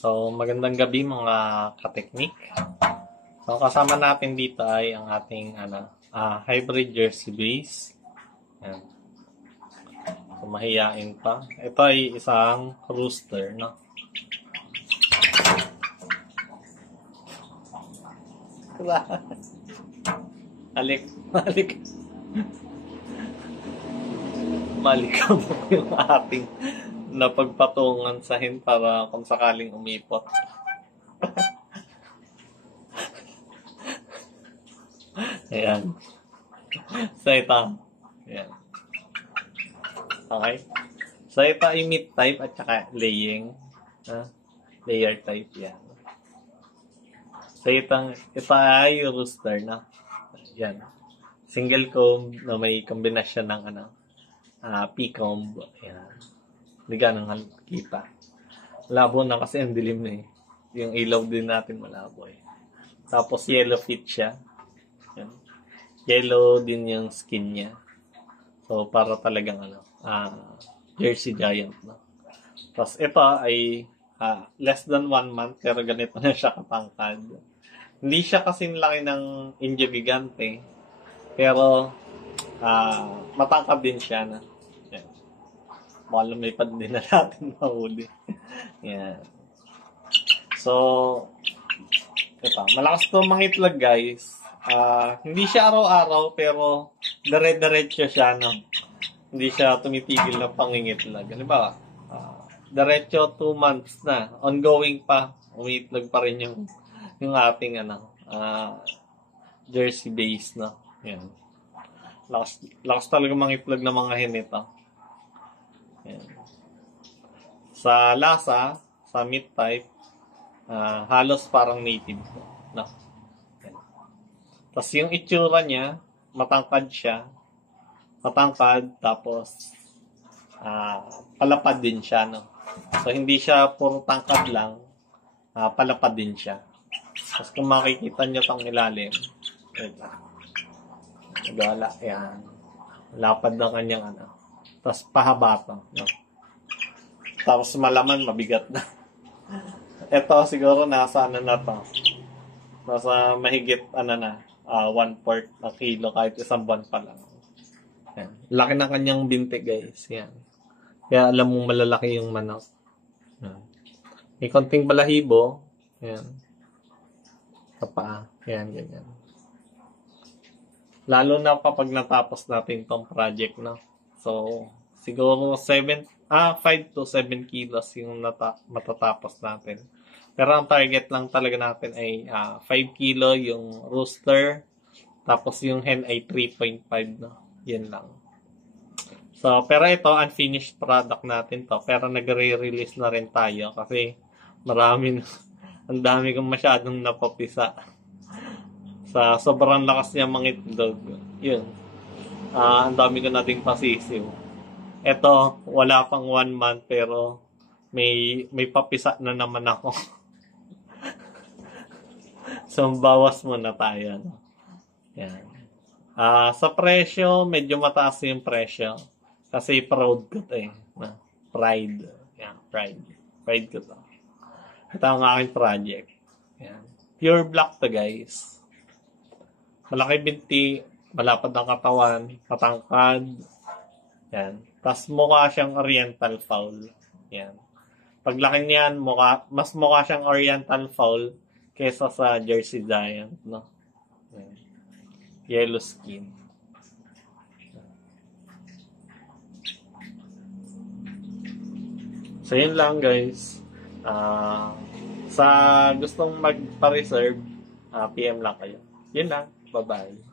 So, magandang gabi mga kateknik. So, kasama natin dito ay ang ating hybrid jersey base. Yan. So, mahiyain pa. Ito ay isang rooster, no? Halik. Balik mo yung ating napagpatungan sa para kung sakaling umipot. Ayan. So, ito. Ayan. Okay. So, ito ay meat type at saka laying. Layer type. Yan. So, ito ay rooster na. Yan. Single comb na may kombinasyon ng P-comb. Yan. Hindi ganang kita. Malabo na kasi ang dilim eh. Yung ilaw din natin malabo eh. Tapos yellow feet siya. Yan. Yellow din yung skin niya. So para talagang Jersey Giant. No? Tapos ito ay less than 1 month pero ganito na siya katangkad. Hindi siya kasing laki ng Indio Gigante. Pero matangkad din siya na. Baka lumipad din na natin mahuli. Yan. So, ito. Malakas to mangitlog guys. Hindi siya araw-araw pero dire-diretso siya. No? Hindi siya tumitigil na pangingitlag. Halimbawa, diretso 2 months na. Ongoing pa. Umiitlog pa rin yung ating jersey base. No? Yan. Lakas talaga mangitlog ng mga hinito. Yan. Sa lasa, sa meat type, halos parang native. No? Tapos yung itsura niya, matangkad siya. Matangkad, tapos palapad din siya. No? So, hindi siya puro tangkad lang, palapad din siya. Tapos kung makikita nyo itong ilalim, wala, yan. Lapad na kanyang Tapos pahaba to. No? Tapos malaman, mabigat na. Ito siguro nasa na to. Nasa mahigit 1/4 na kilo kahit isang buwan pa lang. Yan. Laki na kanyang binti guys. Yan. Kaya alam mong malalaki yung manok. Yan. May konting balahibo. Yan. Sa paa. Yan, ganyan. Lalo na kapag natapos natin tong project, no? So, siguro 5 to 7 kilos yung matatapos natin. Pero ang target lang talaga natin ay 5 kilo yung rooster. Tapos yung hen ay 3.5, no? Yan lang. So, pero ito, unfinished product natin to. Pero nagre-release na rin tayo kasi ang dami kong masyadong napapisa. Sa sobrang lakas niya mangitlog. Yun. Ang dami ko nating pasisiw. Ito, wala pang 1 month pero may papisa na naman ako. So, bawas muna tayo. No? Yan. Sa presyo, medyo mataas yung presyo. Kasi proud ko to eh. Pride. Yan, pride. Pride ko to. Ito ang aking project. Yan. Pure black to guys. Malaki binti. Malapad ang katawan, patangkad. Yan. Tapos mukha siyang oriental fowl. Yan. Paglaki niyan, mas mukha siyang oriental fowl kaysa sa Jersey Giant, no? Yan. Yellow skin. So, yun lang guys. Sa gustong magpa-reserve, PM lang kayo. Yun lang. Bye-bye.